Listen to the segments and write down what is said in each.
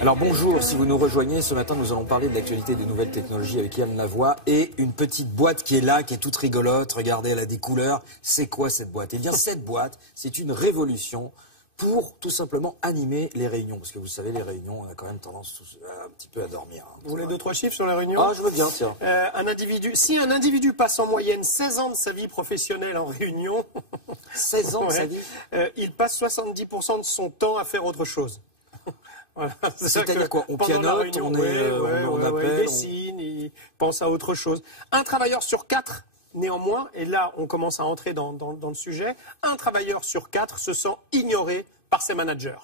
Alors bonjour, si vous nous rejoignez, ce matin nous allons parler de l'actualité des nouvelles technologies avec Yann Lavoie et une petite boîte qui est là, qui est toute rigolote. Regardez, elle a des couleurs. C'est quoi cette boîte? Eh bien cette boîte, c'est une révolution pour tout simplement animer les réunions. Parce que vous savez, les réunions, on a quand même tendance un petit peu à dormir. Hein, vous voulez 2-3 chiffres sur la réunion? Ah, je veux bien, tiens. Si un individu passe en moyenne 16 ans de sa vie professionnelle en réunion, 16 ans de sa vie, il passe 70% de son temps à faire autre chose. Voilà, c'est-à-dire quoi? On pianote, on appelle, il dessine, il pense à autre chose. Un travailleur sur 4, néanmoins, et là on commence à entrer dans le sujet, un travailleur sur 4 se sent ignoré par ses managers.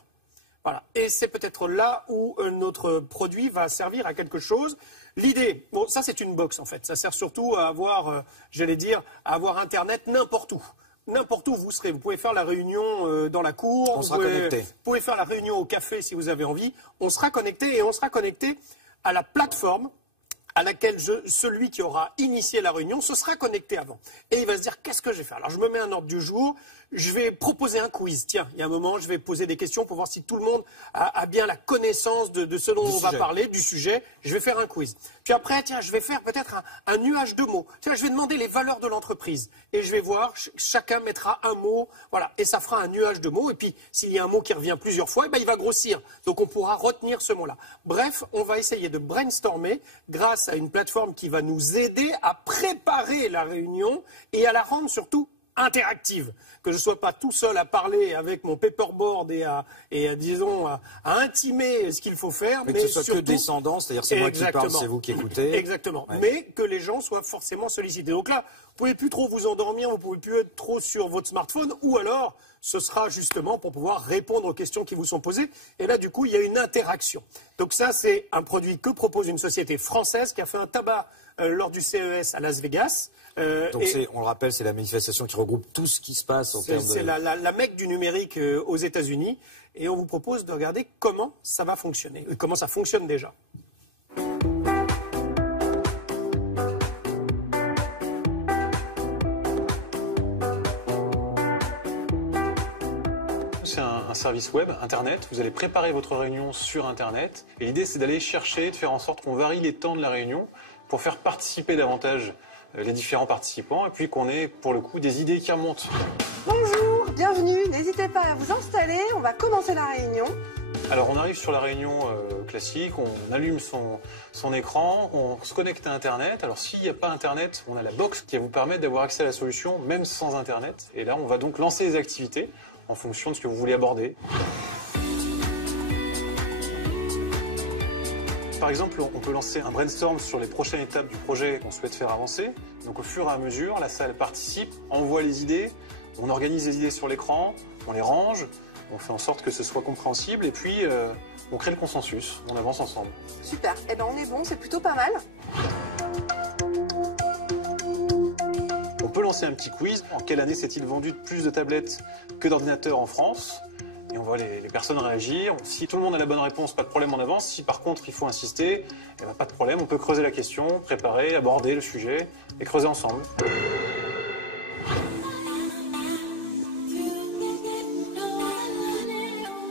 Voilà. Et c'est peut-être là où notre produit va servir à quelque chose. L'idée, bon, ça c'est une box en fait, ça sert surtout à avoir, à avoir Internet n'importe où. N'importe où vous serez, vous pouvez faire la réunion dans la cour, vous pouvez faire la réunion au café si vous avez envie. On sera connecté et on sera connecté à la plateforme à laquelle celui qui aura initié la réunion se sera connecté avant. Et il va se dire, qu'est-ce que je vais faire? Alors je me mets un ordre du jour, je vais proposer un quiz. Tiens, il y a un moment, je vais poser des questions pour voir si tout le monde a bien la connaissance de ce dont on va parler, du sujet. Je vais faire un quiz. Puis après, tiens, je vais faire peut-être un nuage de mots. Tiens, je vais demander les valeurs de l'entreprise. Et je vais voir, chacun mettra un mot, voilà, et ça fera un nuage de mots. Et puis, s'il y a un mot qui revient plusieurs fois, eh ben, il va grossir. Donc on pourra retenir ce mot-là. Bref, on va essayer de brainstormer grâce à une plateforme qui va nous aider à préparer la réunion et à la rendre surtout interactive, que je ne sois pas tout seul à parler avec mon paperboard et disons, à intimer ce qu'il faut faire. Mais que ce soit surtout que descendant, c'est-à-dire c'est moi qui parle, c'est vous qui écoutez. Exactement, ouais. Mais que les gens soient forcément sollicités. Donc là, vous ne pouvez plus trop vous endormir, vous ne pouvez plus être trop sur votre smartphone, ou alors ce sera justement pour pouvoir répondre aux questions qui vous sont posées. Et là, du coup, il y a une interaction. Donc ça, c'est un produit que propose une société française qui a fait un tabac lors du CES à Las Vegas. Donc on le rappelle, c'est la manifestation qui regroupe tout ce qui se passe en termes de... C'est la mecque du numérique aux États-Unis. Et on vous propose de regarder comment ça va fonctionner, comment ça fonctionne déjà. C'est un service web, Internet. Vous allez préparer votre réunion sur Internet. Et l'idée, c'est d'aller chercher, de faire en sorte qu'on varie les temps de la réunion pour faire participer davantage les différents participants et puis qu'on ait, pour le coup, des idées qui remontent. Bonjour, bienvenue. N'hésitez pas à vous installer. On va commencer la réunion. Alors, on arrive sur la réunion classique, on allume son écran, on se connecte à Internet. Alors, s'il n'y a pas Internet, on a la box qui va vous permettre d'avoir accès à la solution, même sans Internet. Et là, on va donc lancer les activités en fonction de ce que vous voulez aborder. Par exemple, on peut lancer un brainstorm sur les prochaines étapes du projet qu'on souhaite faire avancer. Donc au fur et à mesure, la salle participe, envoie les idées, on organise les idées sur l'écran, on les range, on fait en sorte que ce soit compréhensible et puis on crée le consensus, on avance ensemble. Super, eh ben on est bon, c'est plutôt pas mal. On peut lancer un petit quiz. En quelle année s'est-il vendu plus de tablettes que d'ordinateurs en France? Et on voit les personnes réagir. Si tout le monde a la bonne réponse, pas de problème, on avance. Si par contre il faut insister, eh ben, pas de problème, on peut creuser la question, préparer, aborder le sujet et creuser ensemble.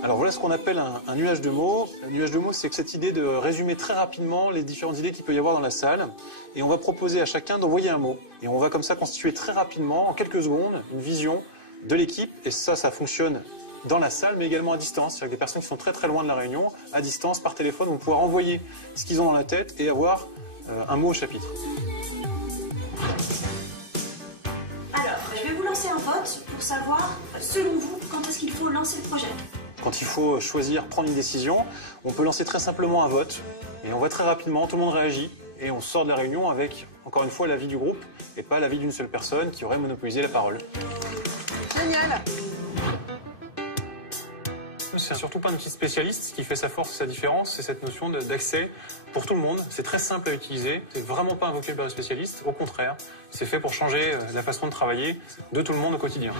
Alors voilà ce qu'on appelle un nuage de mots. Un nuage de mots, c'est cette idée de résumer très rapidement les différentes idées qu'il peut y avoir dans la salle. Et on va proposer à chacun d'envoyer un mot. Et on va comme ça constituer très rapidement, en quelques secondes, une vision de l'équipe. Et ça fonctionne dans la salle, mais également à distance. C'est-à-dire que des personnes qui sont très très loin de la réunion, à distance, par téléphone, vont pouvoir envoyer ce qu'ils ont dans la tête et avoir un mot au chapitre. Alors, je vais vous lancer un vote pour savoir, selon vous, quand est-ce qu'il faut lancer le projet. Quand il faut choisir, prendre une décision, on peut lancer très simplement un vote. Et on voit très rapidement, tout le monde réagit. Et on sort de la réunion avec, encore une fois, l'avis du groupe et pas l'avis d'une seule personne qui aurait monopolisé la parole. Génial. C'est surtout pas un outil spécialiste. Ce qui fait sa force et sa différence, c'est cette notion d'accès pour tout le monde. C'est très simple à utiliser. C'est vraiment pas un vocabulaire spécialiste. Au contraire, c'est fait pour changer la façon de travailler de tout le monde au quotidien.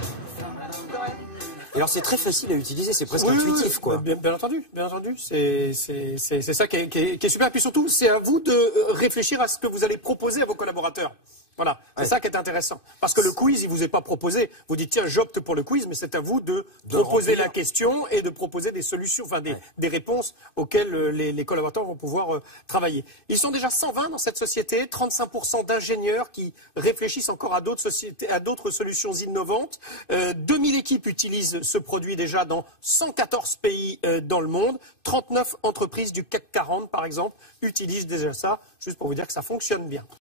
Et alors c'est très facile à utiliser, c'est presque Oui, intuitif, quoi. Bien entendu, bien entendu. C'est ça qui est super. Et puis surtout, c'est à vous de réfléchir à ce que vous allez proposer à vos collaborateurs. Voilà, c'est ça qui est intéressant. Parce que le quiz, il vous est pas proposé. Vous dites, tiens, j'opte pour le quiz, mais c'est à vous de proposer la question et de proposer des solutions, enfin des réponses auxquelles les collaborateurs vont pouvoir travailler. Ils sont déjà 120 dans cette société, 35% d'ingénieurs qui réfléchissent encore à d'autres sociétés, à d'autres solutions innovantes. 2000 équipes utilisent ce produit déjà dans 114 pays dans le monde. 39 entreprises du CAC 40, par exemple, utilisent déjà ça, juste pour vous dire que ça fonctionne bien.